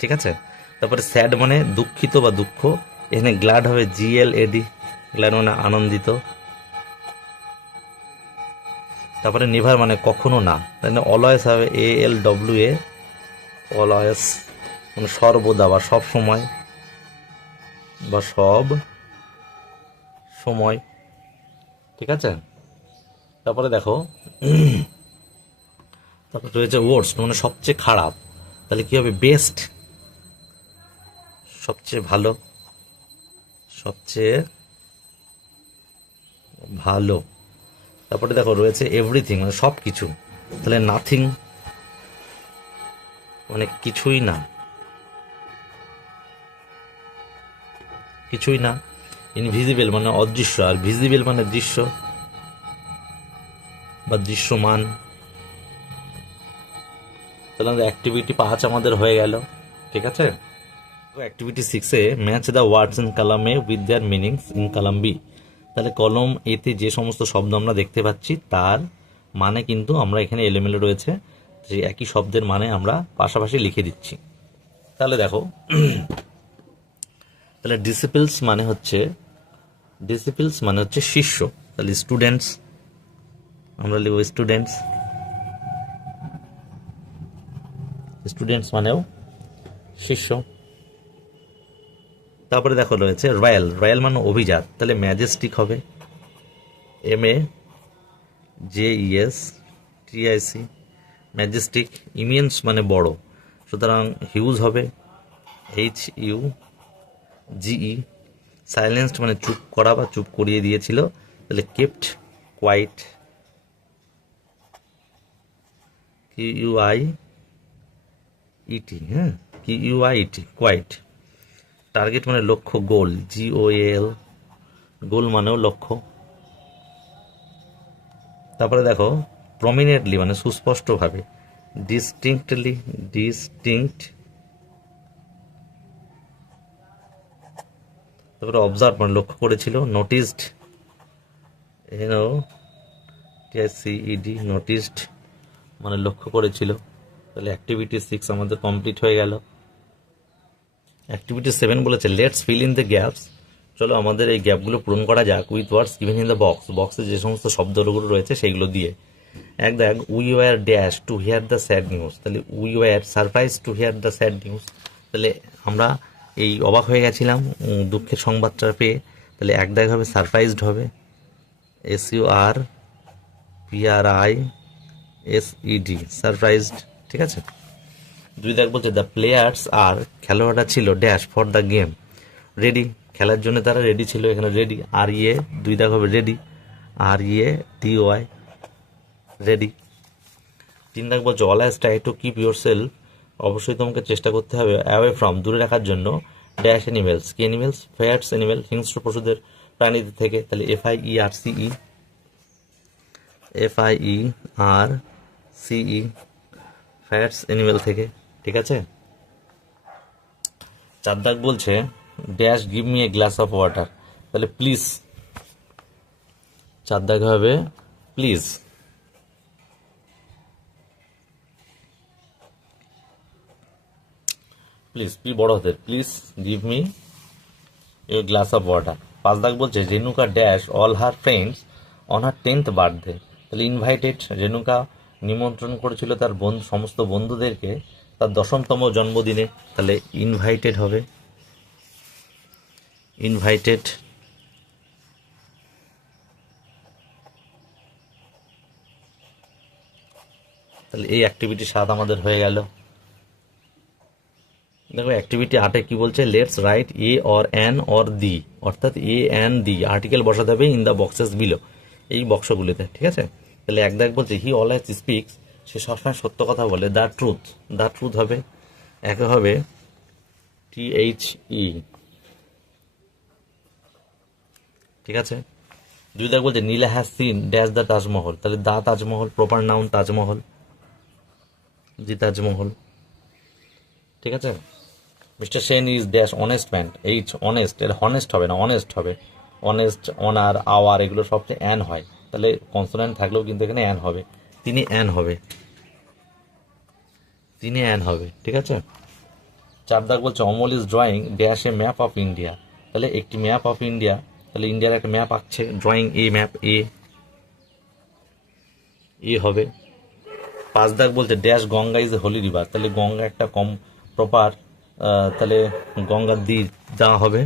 ঠিক আছে। তারপরে স্যাড মানে দুঃখিত বা দুঃখ, এখানে গ্ল্যাড হবে GLAD, গ্ল্যাড মানে আনন্দিত। তারপরে নেভার মানে কখনো না, তাহলে অলওয়েজ হবে ALWA, অলওয়েজ মানে সর্বদা বা সব সময় বা সব সময়, ঠিক আছে। তারপরে দেখো তারপরে রয়েছে ওয়ার্স্ট মানে সবচেয়ে খারাপ, তাহলে কি হবে, বেস্ট সবচেয়ে ভালো, সবচেয়ে ভালো। তারপরে দেখো রয়েছে এভরিথিং মানে সব কিছু, তাহলে নাথিং মানে কিছুই না, কিছুই না। ইনভিজিবল মানে অদৃশ্য, আর ভিজিবল মানে দৃশ্য বা দৃশ্যমান। তাহলে আমাদের অ্যাক্টিভিটি 5 আমাদের হয়ে গেল, ঠিক আছে। অ্যাক্টিভিটি 6-এ match the words in column A with their meanings in column B. তাহলে কলম এতে যে সমস্ত শব্দ আমরা দেখতে পাচ্ছি তার মানে কিন্তু আমরা এখানে এলোমেলো রয়েছে, যে একই শব্দের মানে আমরা পাশাপাশি লিখে দিচ্ছি। তাহলে দেখো তাহলে ডিসিপলস মানে হচ্ছে শিষ্য, তাহলে স্টুডেন্টস আমরা লিখব স্টুডেন্টস, স্টুডেন্টস মানেও শিষ্য। তারপরে দেখো রয়েছে রয়্যাল, রয়্যাল মানে অভিজাত, তাহলে ম্যাজেস্টিক হবে MAJESTIC, ম্যাজেস্টিক। ইমিয়েন্স মানে বড়, সুতরাং হিউজ হবে HUGE। সাইলেন্সড মানে চুপ করা বা চুপ করিয়ে দিয়েছিল, তাহলে কেপ্ট কোয়াইট, QUIET, হ্যাঁ QUIET, কোয়াইট। টার্গেট মানে লক্ষ্য, গোল GOAL, গোল মানেও লক্ষ্য। তারপরে দেখো প্রমিনেন্টলি মানে সুস্পষ্টভাবে, ডিস্টিংক্টলি, ডিস্টিংক্ট। তারপরে অবজার্ভ মানে লক্ষ্য করেছিল, নোটিসড NOTICED, নোটিসড মানে লক্ষ্য করেছিল। তাহলে অ্যাক্টিভিটি 6 আমাদের কমপ্লিট হয়ে গেল। অ্যাক্টিভিটি 7 বলেছে let's fill in the gaps. চলো আমাদের এই গ্যাপগুলো পূরণ করা যাক with words given in the box, বক্সে যে সমস্ত শব্দগুলো রয়েছে সেইগুলো দিয়ে। এক দেখ, we were dash to hear the sad news, তাহলে we were surprise to hear the sad news, তাহলে আমরা এই অবাক হয়ে গেছিলাম দুঃখের সংবাদটা পেয়ে, তাহলে এক দাগ হবে সারপ্রাইজড হবে SURPRISED, সারপ্রাইজড, ঠিক আছে। দুই দাগ বলছে দ্য প্লেয়ার্স আর, খেলোয়াড়রা ছিল dash for the game, ready খেলার জন্য তারা রেডি ছিল, এখানে রেডি RE, দুই দাগ হবে রেডি REDY, রেডি। তিন দাগ বলছে always try to keep your self, অবশ্যই তোমাকে চেষ্টা করতে হবে অ্যাওয়ে ফ্রম, দূরে রাখার জন্য ড্যাশ অ্যানিমেলস, কি অ্যানিমেলস, ফ্যাটস অ্যানিমেল, হিংস্র পশুদের, প্রাণীদের থেকে, তাহলে FIERCE, ফ্যাটস অ্যানিমেল থেকে, ঠিক আছে। চার দাগ বলছে dash give me a glass of water, তাহলে প্লিজ, চার দাগ হবে প্লিজ। প্লিজ, পি বড় হাতের, please give me a glass of water. 5 দাগ বলছে Renuka dash all her friends on her 10th birthday. তাহলে ইনভাইটেড, রেণুকা নিমন্ত্রণ করেছিল তার সমস্ত বন্ধুদেরকে তার 10তম জন্মদিনে। তাহলে ইনভাইটেড হবে, ইনভাইটেড। তাহলে এই অ্যাক্টিভিটি 7 আমাদের হয়ে গেল। দেখো অ্যাক্টিভিটি 8-এ কি বলছে, let's write a or an or the, অর্থাৎ এ অ্যান দি আর্টিকেল বসাতে হবে ইন দ্য বক্সেস বিলো, এই বক্সগুলিতে। ঠিক আছে, তাহলে 1 দাগ বলছে হি অলওয়েজ স্পিক্স, সে সবসময় সত্য কথা বলে। দ্য ট্রুথ, দ্য ট্রুথ হবে, একে হবে THE। ঠিক আছে, 2 দাগ বলছে Nila has seen dash the Taj Mahal. তাহলে the Taj Mahal, proper noun Taj Mahal, the Taj Mahal. ঠিক আছে, mister Sen is dash honest man, honest, এর হনেস্ট হবে না, অনেস্ট হবে। অনেস্ট, অনার, আওয়ার এগুলো সবচেয়ে অ্যান হয়, তাহলে কনসোনেন্ট থাকলেও কিন্তু এখানে অ্যান হবে। তিনি অ্যান হবে, তিনি অ্যান হবে। ঠিক আছে, 4 দাগ বলছে Amal is drawing dash a map of India. তাহলে একটি ম্যাপ অফ ইন্ডিয়া, তাহলে ইন্ডিয়ার একটা ম্যাপ আঁকছে, ড্রয়িং এ ম্যাপ, এ হবে। 5 দাগ বলছে dash Ganga is a holy river. তাহলে গঙ্গা একটা প্রপার, তাহলে গঙ্গার দা হবে।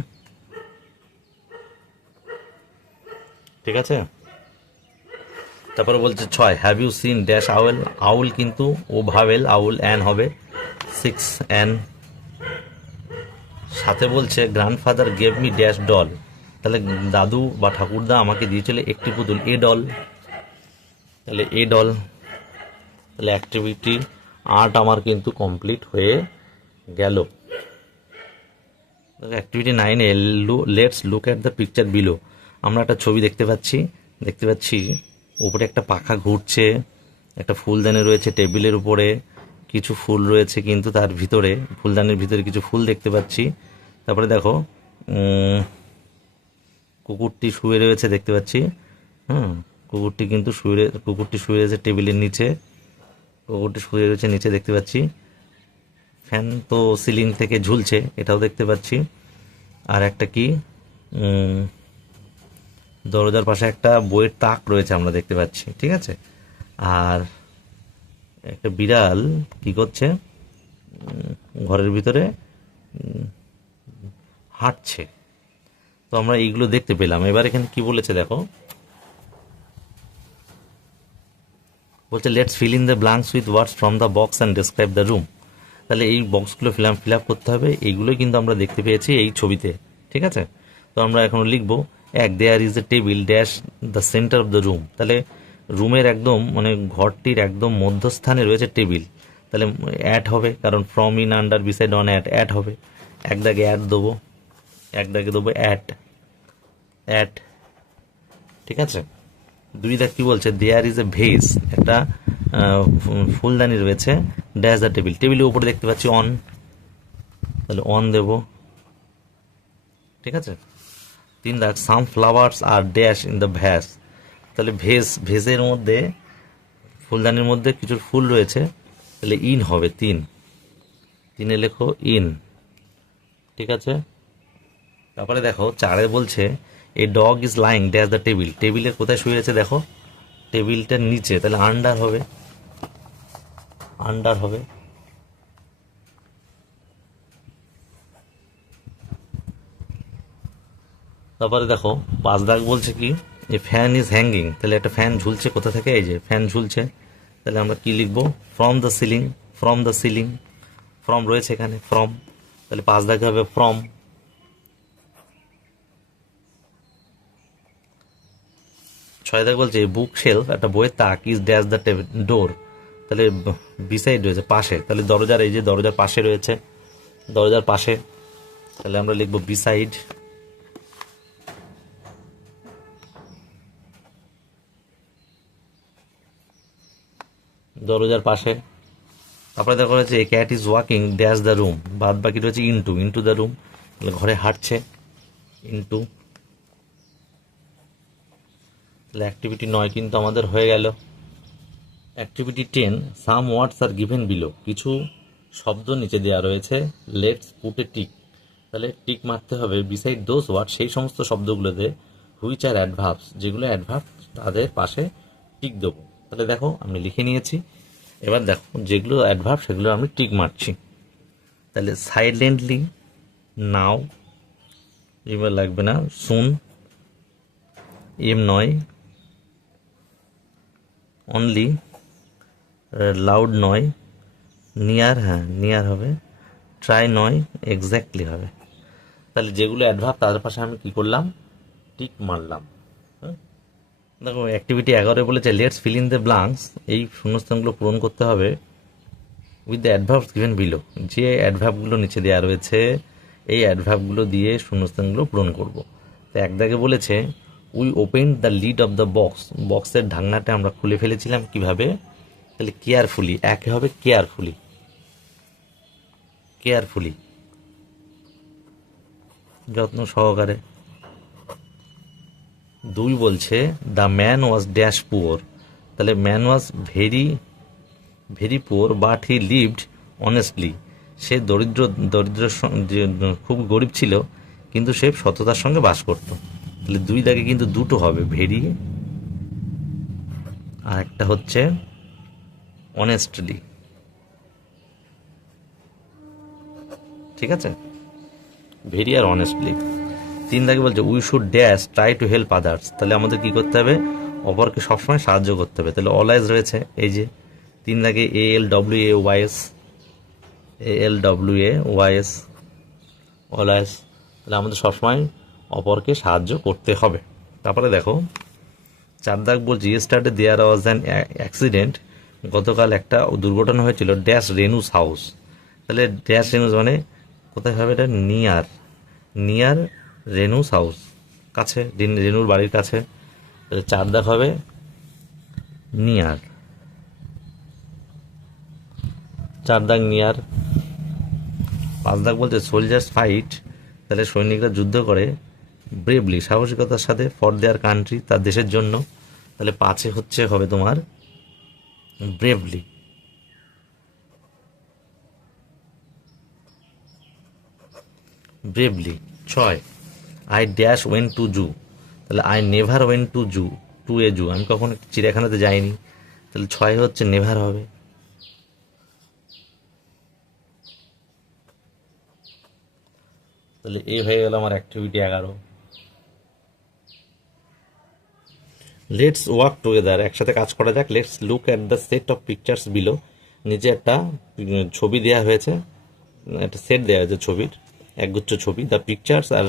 ঠিক আছে, তারপরে বলছে 6 হ্যাভ ইউ সিন ড্যাশ আউল। আউল কিন্তু ও ভাবেল, আউল অ্যান হবে, 6 অ্যান। 7-এ বলছে grandfather gave me dash doll. তাহলে দাদু বা ঠাকুরদা আমাকে দিয়েছিল একটি পুতুল, এ ডল। তাহলে এ ডল। তাহলে অ্যাক্টিভিটি 8 আমার কিন্তু কমপ্লিট হয়ে গেল। অ্যাক্টিভিটি 9-এ let's look at the picture below. আমরা একটা ছবি দেখতে পাচ্ছি উপরে একটা পাখা ঘুরছে, একটা ফুলদানি রয়েছে টেবিলের উপরে, কিছু ফুল রয়েছে কিন্তু তার ভিতরে, ফুলদানির ভিতরে কিছু ফুল দেখতে পাচ্ছি। তারপরে দেখো কুকুরটি শুয়ে রয়েছে দেখতে পাচ্ছি। কুকুরটি কিন্তু শুয়ে রয়েছে টেবিলের নিচে, কুকুরটি শুয়ে রয়েছে নিচে দেখতে পাচ্ছি। ফ্যান তো সিলিং থেকে ঝুলছে, এটাও দেখতে পাচ্ছি। আর একটা কি, দরজার পাশে একটা বইয়ের তাক রয়েছে আমরা দেখতে পাচ্ছি। ঠিক আছে, আর একটা বিড়াল কি করছে, ঘরের ভিতরে হাঁটছে। তো আমরা এইগুলো দেখতে পেলাম। এবার এখানে কি বলেছে দেখো, বলছে let's fill in the blanks with words from the box and describe the room. তাহলে এই বক্সগুলো ফিল আপ করতে হবে, এইগুলোই কিন্তু আমরা দেখতে পেয়েছি এই ছবিতে। ঠিক আছে, তো আমরা এখন লিখবো 1 there is a table dash the centre of the room. তাহলে রুমের একদম মানে ঘরটির একদম মধ্যস্থানে রয়েছে টেবিল। তাহলে অ্যাট হবে, কারণ from, in, under, beside, on, at হবে। 1 দাগে অ্যাট দেবো, 1 দাগে দেবো অ্যাট। ঠিক আছে, 2 দাগ কি বলছে, দেয়ার ইজ এ ভেস, একটা ফুলদানি রয়েছে, ড্যাশ দ্য টেবিল, টেবিলের উপরে দেখতে পাচ্ছি অন, তাহলে অন দেব। ঠিক আছে, 3 দাগ some flowers are dash in the vase. তাহলে ভেসের মধ্যে, ফুলদানির মধ্যে কিছু ফুল রয়েছে, তাহলে ইন হবে, 3-এ লেখো ইন। ঠিক আছে, তারপরে দেখো 4-এ বলছে a dog is lying dash the table. টেবিলের কোথায় শুয়ে আছে দেখো, টেবিলটার নিচে, তাহলে আন্ডার হবে, আন্ডার হবে। তারপরে দেখো 5 দাগ বলছে কি, এ ফ্যান ইজ হ্যাঙ্গিং। তাহলে একটা ফ্যান ঝুলছে কোথা থেকে, এই যে ফ্যান ঝুলছে। তাহলে আমরা কি লিখবো, from the ceiling, from the ceiling, from রয়েছে এখানে, ফ্রম। তাহলে 5 দাগে হবে ফ্রম। 6 দাগ বলছে বুক শেলফ, একটা বইয়ের তাক, ইজ ড্যাশ দ্য ডোর। তাহলে বিসাইড রয়েছে, পাশে, তাহলে দরজার, এই যে দরজার পাশে রয়েছে, দরজার পাশে। তাহলে আমরা লিখবো বিসাইড। দরজার পাশে। তারপরে দেখা যাচ্ছে এ cat is walking dash the room, বাদ বাকি রয়েছে ইনটু দ্য রুম, তাহলে ঘরে হাঁটছে, ইনটু। তাহলে অ্যাক্টিভিটি 9 কিন্তু আমাদের হয়ে গেল। Activity 10 some words are given below, কিছু শব্দ নিচে দেওয়া রয়েছে, লেটস পুট এ টিক। তাহলে টিক মারতে হবে বিসাইড দোজ ওয়ার্ড, সেই সমস্ত শব্দগুলোতে হুইচ আর অ্যাডভার্বস, যেগুলো অ্যাডভার্ব তাদের পাশে টিক দেবো। তাহলে দেখো আমি লিখে নিয়েছি, এবার দেখো যেগুলো অ্যাডভার্ব সেগুলো আমি টিক মারছি। তাহলে সাইলেন্টলি, নাও, এবার লাগবে না, সুন, এম নয়, অনলি, লাউড নয়, নিয়ার, হ্যাঁ নিয়ার হবে, ট্রাই নয়, এক্স্যাক্টলি হবে। তাহলে যেগুলো অ্যাডভার্ব তাদের পাশে আমি কি করলাম, টিক মারলাম। হ্যাঁ? দেখো অ্যাক্টিভিটি 11 বলেছে let's fill in the blanks, এই শূন্যস্থানগুলো পূরণ করতে হবে with the adverbs given below, যে অ্যাডভার্বগুলো নিচে দেওয়া রয়েছে এই অ্যাডভার্বগুলো দিয়ে শূন্যস্থানগুলো পূরণ করব। তো এক দাগে বলেছে we open the lead of the box, বক্সের ঢাকনাটা আমরা খুলে ফেলেছিলাম কিভাবে, তাহলে কেয়ারফুলি, একে হবে কেয়ারফুলি, কেয়ারফুলি যত্ন সহকারে। দুই বলছে the man was dash poor, তাহলে man was very very poor but he lived honestly, সে দরিদ্র দরিদ্র যে খুব গরিব ছিল কিন্তু সে সততার সঙ্গে বাস করত। তাহলে দুই দাগে কিন্তু দুটো হবে, ভেরি আর একটা হচ্ছে অনেস্টলি, ঠিক আছে, ভেরি আর অনেস্টলি। তিন দাগে বলছে we should dash try to help others, তাহলে আমাদের কি করতে হবে, অপরকে সবসময় সাহায্য করতে হবে। তাহলে অলওয়েজ রয়েছে এই যে তিন দাগে ALWAYS, ALWAYS, অলওয়েজ, তাহলে আমাদের সবসময় অপরকে সাহায্য করতে হবে। তারপরে দেখো চার দাগ বলছি yesterday there was an accident, গতকাল একটা দুর্ঘটনা হয়েছিল ড্যাশ রেনুস হাউস, তাহলে ড্যাশ রেনুস মানে কোথায় হবে, এটা নিয়ার, নিয়ার রেনুস হাউস, কাছে, রেনুর বাড়ির কাছে। তাহলে চার দাগ হবে নিয়ার, চার দাগ নিয়ার। পাঁচ দাগ বলতে সোলজার্স ফাইট, তাহলে সৈনিকরা যুদ্ধ করে ব্রেভলি, সাহসিকতার সাথে, ফর দেয়ার কান্ট্রি, তার দেশের জন্য। তাহলে পাঁচে হচ্ছে হবে তোমার ব্রেভলি। ব্রেভলি। ছয় I dash went to zoo, তাহলে I never went to zoo, to a zoo, আমি কখনো চিড়িয়াখানাতে যাইনি, তাহলে ছয় হচ্ছে নেভার হবে। তাহলে এ হয়ে গেল আমার অ্যাক্টিভিটি 11। লেটস ওয়ার্ক টুগেদার, একসাথে কাজ করা যাক। Let's look at the set of pictures below, নিচে একটা ছবি দেওয়া হয়েছে, একটা সেট দেওয়া হয়েছে ছবির, একগুচ্ছ ছবি। The pictures are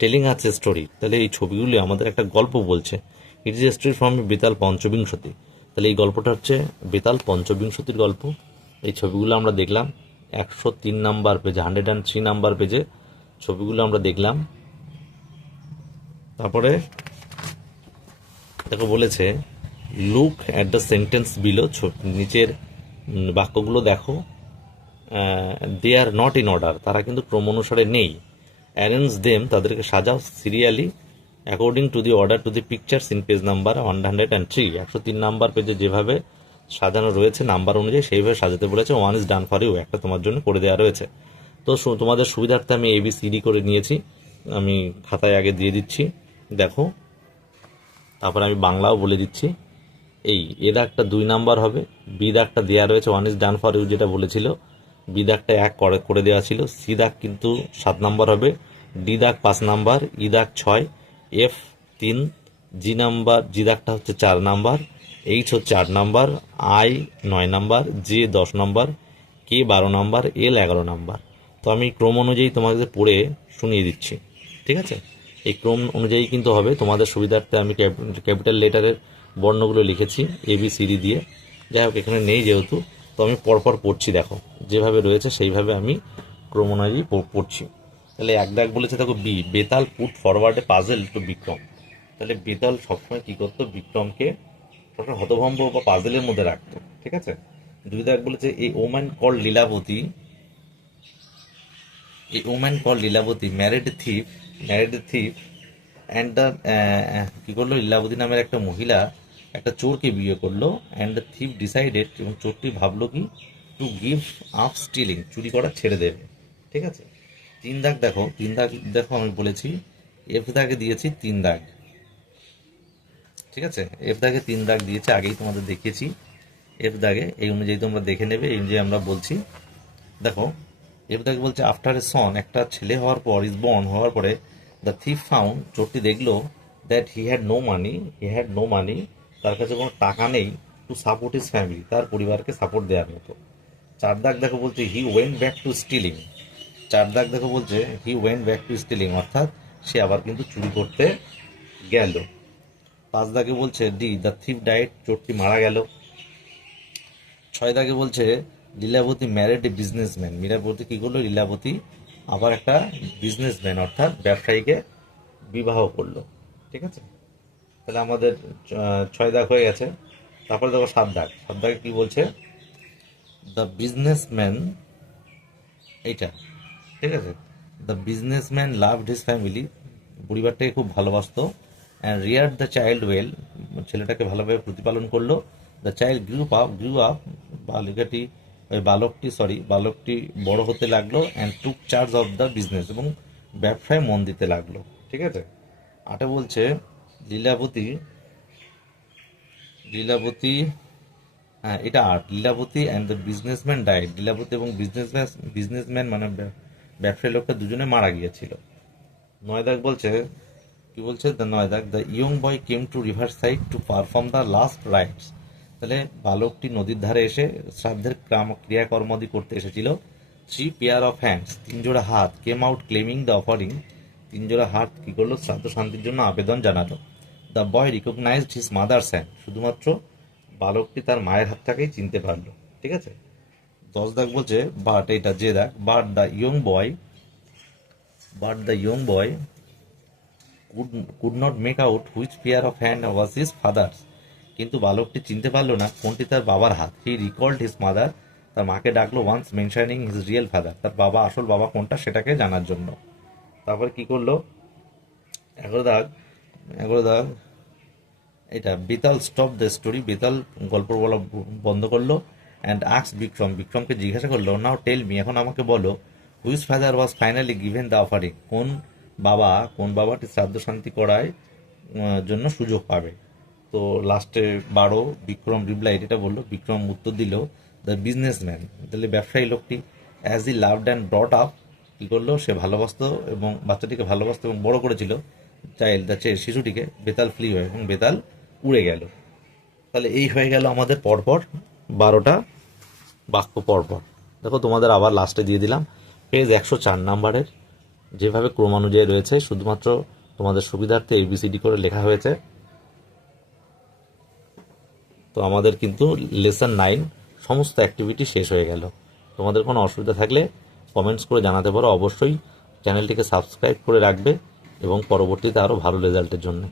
telling us a story, তাহলে এই ছবিগুলি আমাদের একটা গল্প বলছে। It is a story from Betal Panchabingshati, তাহলে এই গল্পটা হচ্ছে বেতাল পঞ্চবিংশতির গল্প। এই ছবিগুলো আমরা দেখলাম 103 নাম্বার পেজে, 103 নাম্বার পেজে ছবিগুলো আমরা দেখলাম। তারপরে দেখো বলেছে look at the sentence below, নিচের বাক্যগুলো দেখো, they are not in order, তারা কিন্তু ক্রম অনুসারে নেই। অ্যারেঞ্জ দেম, তাদেরকে সাজাও, serially according to the order to the pictures in page number 103, 103 number পেজে যেভাবে সাজানো রয়েছে নাম্বার অনুযায়ী সেইভাবে সাজাতে বলেছে। One is done for you, একটা তোমার জন্য করে দেওয়া রয়েছে। তো তোমাদের সুবিধার্থে আমি ABCD করে নিয়েছি, আমি খাতায় আগে দিয়ে দিচ্ছি দেখো। তারপর আমি বাংলাও বলে দিচ্ছি। এই এ দাগটা 2 নাম্বার হবে, বি দাগটা দেওয়া রয়েছে one is done for you যেটা বলেছিল, বি দাগটা 1 করে দেওয়া ছিল, সি দাগ কিন্তু 7 নাম্বার হবে, ডি দাগ 5 নাম্বার, ই দাগ 6, এফ 3, জি দাগটা হচ্ছে 4 নাম্বার, এইচ হচ্ছে 8 number, I 9 number, J 10 number, K 12 number, L 11 number. তো আমি ক্রম অনুযায়ী তোমাদের পড়ে শুনিয়ে দিচ্ছি, ঠিক আছে? এই ক্রম অনুযায়ী কিন্তু হবে, তোমাদের সুবিধার্থে আমি ক্যাপিটাল লেটারের বর্ণগুলো লিখেছি ABCD দিয়ে, যাই হোক এখানে নেই যেহেতু, তো আমি পরপর পড়ছি, দেখো যেভাবে রয়েছে সেইভাবে আমি ক্রম অনুযায়ী পড়ছি। তাহলে এক দাগ বলেছে দেখো B, Betal put forward a puzzle to Vikram, তাহলে বেতাল সবসময় কি করতো, বিক্রমকে সবসময় হতভম্ব বা পাজেলের মধ্যে রাখতো, ঠিক আছে? দুই দাগ বলেছে এই woman call Lilavati, A woman called Lilavati married a thief and the কি করলো, লীলাবতী নামের একটা মহিলা একটা চোরকে বিয়ে করলো, and the thief decided, এবং চোরটি ভাবলো কি, টু গিভ আপ স্টিলিং, চুরি করা ছেড়ে দেবে। ঠিক আছে, 3 দাগ দেখো, 3 দাগ দেখো, আমি বলেছি এফ দাগে দিয়েছি 3 দাগ। ঠিক আছে, এফ দাগে 3 দাগ দিয়েছে, আগেই তোমাদের দেখিয়েছি। এফ দাগে এই অনুযায়ী তোমরা দেখে নেবে, এই অনুযায়ী আমরা বলছি। দেখো এফ দাগে বলছে আফটার এ সন, একটা ছেলে হওয়ার পর, ইজ বর্ন হওয়ার পরে, দ্য থিফ ফাউন্ড, চোরটি দেখলো, that he had no money, তার কাছে কোনো টাকা নেই, টু সাপোর্ট হিজ ফ্যামিলি, তার পরিবারকে সাপোর্ট দেওয়ার মতো। 4 দাগ দেখো বলছে he went back to stealing, 4 দাগ দেখো বলছে he went back to stealing, অর্থাৎ সে আবার কিন্তু চুরি করতে গেল। 5 দাগে বলছে ডি, দ্য থিফ ডাইড, চোরটি মারা গেল। 6 দাগে বলছে Lilavati married a businessman, Lilavati কি করলো, লীলাবতী আবার একটা বিজনেসম্যান অর্থাৎ ব্যবসায়ীকে বিবাহ করলো। ঠিক আছে, তাহলে আমাদের 6 দাগ হয়ে গেছে। তারপরে দেখো 7 দাগ, 7 দাগে কি বলছে, দ্য বিজনেসম্যান, এইটা ঠিক আছে, the businessman loved his family, পরিবারটাকে খুব ভালোবাসতো, and reared the child well, ছেলেটাকে ভালোভাবে প্রতিপালন করলো। দ্য চাইল্ড গ্রু আপ, বালিকাটি বালকটি বড় হতে লাগলো, and took charge of the business, এবং ব্যবসায় মন দিতে লাগলো। ঠিক আছে, 8 বলছে লীলাবতী লীলাবতী হ্যাঁ এটা 8, Lilavati and the businessman died, Lilavati এবং বিজনেসম্যান মানে ব্যবসায়ী লোকটা দুজনে মারা গিয়েছিল। 9 দাগ বলছে কি বলছে, দ্য 9 দাগ, the young boy came to river side to perform the last rights, তাহলে বালকটি নদীর ধারে এসে শ্রাদ্ধের ক্রিয়াকর্মাদি করতে এসেছিল। 3 পেয়ার অফ হ্যান্ডস, 3 জোড়া হাত, came out claiming the offering, 3 জোড়া হাত কি করলো, শ্রাদ্ধ শান্তির জন্য আবেদন জানালো। The boy recognised his mother's hand, শুধুমাত্র বালকটি তার মায়ের হাতটাকেই চিনতে পারলো। ঠিক আছে, 10 দাগ বলছে বাট, এটা যে দাগ, but the young boy could not make out which pair of hand was his father's, কিন্তু বালকটি চিনতে পারলো না কোনটি তার বাবার হাত। হি রিকল্ড হিজ মাদার, তার মাকে ডাকলো, once mentioning his real father, তার আসল বাবা কোনটা সেটাকে জানার জন্য। তারপর কি করলো, 11 দাগ এটা, Betal stop the story, Betal গল্প বলা বন্ধ করলো, অ্যান্ড আক্স বিক্রমকে জিজ্ঞাসা করলো, নাও টেল মি, এখন আমাকে বলো, whose father was finally given the offering, কোন বাবাটি শ্রাদ্ধ শান্তি করায় জন্য সুযোগ পাবে। তো লাস্টে 12 বিক্রম রিপ্লাইড, এটা বললো, বিক্রম উত্তর দিল, দ্য বিজনেসম্যান, তাহলে ব্যবসায়ী লোকটি, as he loved and brought up, কি করলো, সে ভালোবাসতো এবং বাচ্চাটিকে ভালোবাসতো এবং বড় করেছিল, শিশুটিকে, বেতাল ফ্লি হয় এবং বেতাল উড়ে গেল। তাহলে এই হয়ে গেল আমাদের পরপর 12টা বাক্য পরপর। দেখো তোমাদের আবার লাস্টে দিয়ে দিলাম পেজ 104 নাম্বারের, যেভাবে ক্রমানুযায়ী রয়েছে, শুধুমাত্র তোমাদের সুবিধার্থে ABCD করে লেখা হয়েছে। তো আমাদের কিন্তু লেসন 9 সমস্ত অ্যাক্টিভিটি শেষ হয়ে গেল। তোমাদের কোনো অসুবিধা থাকলে কমেন্টস করে জানাতে পারো। অবশ্যই চ্যানেলটিকে সাবস্ক্রাইব করে রাখবে এবং পরবর্তীতে আরও ভালো রেজাল্টের জন্য।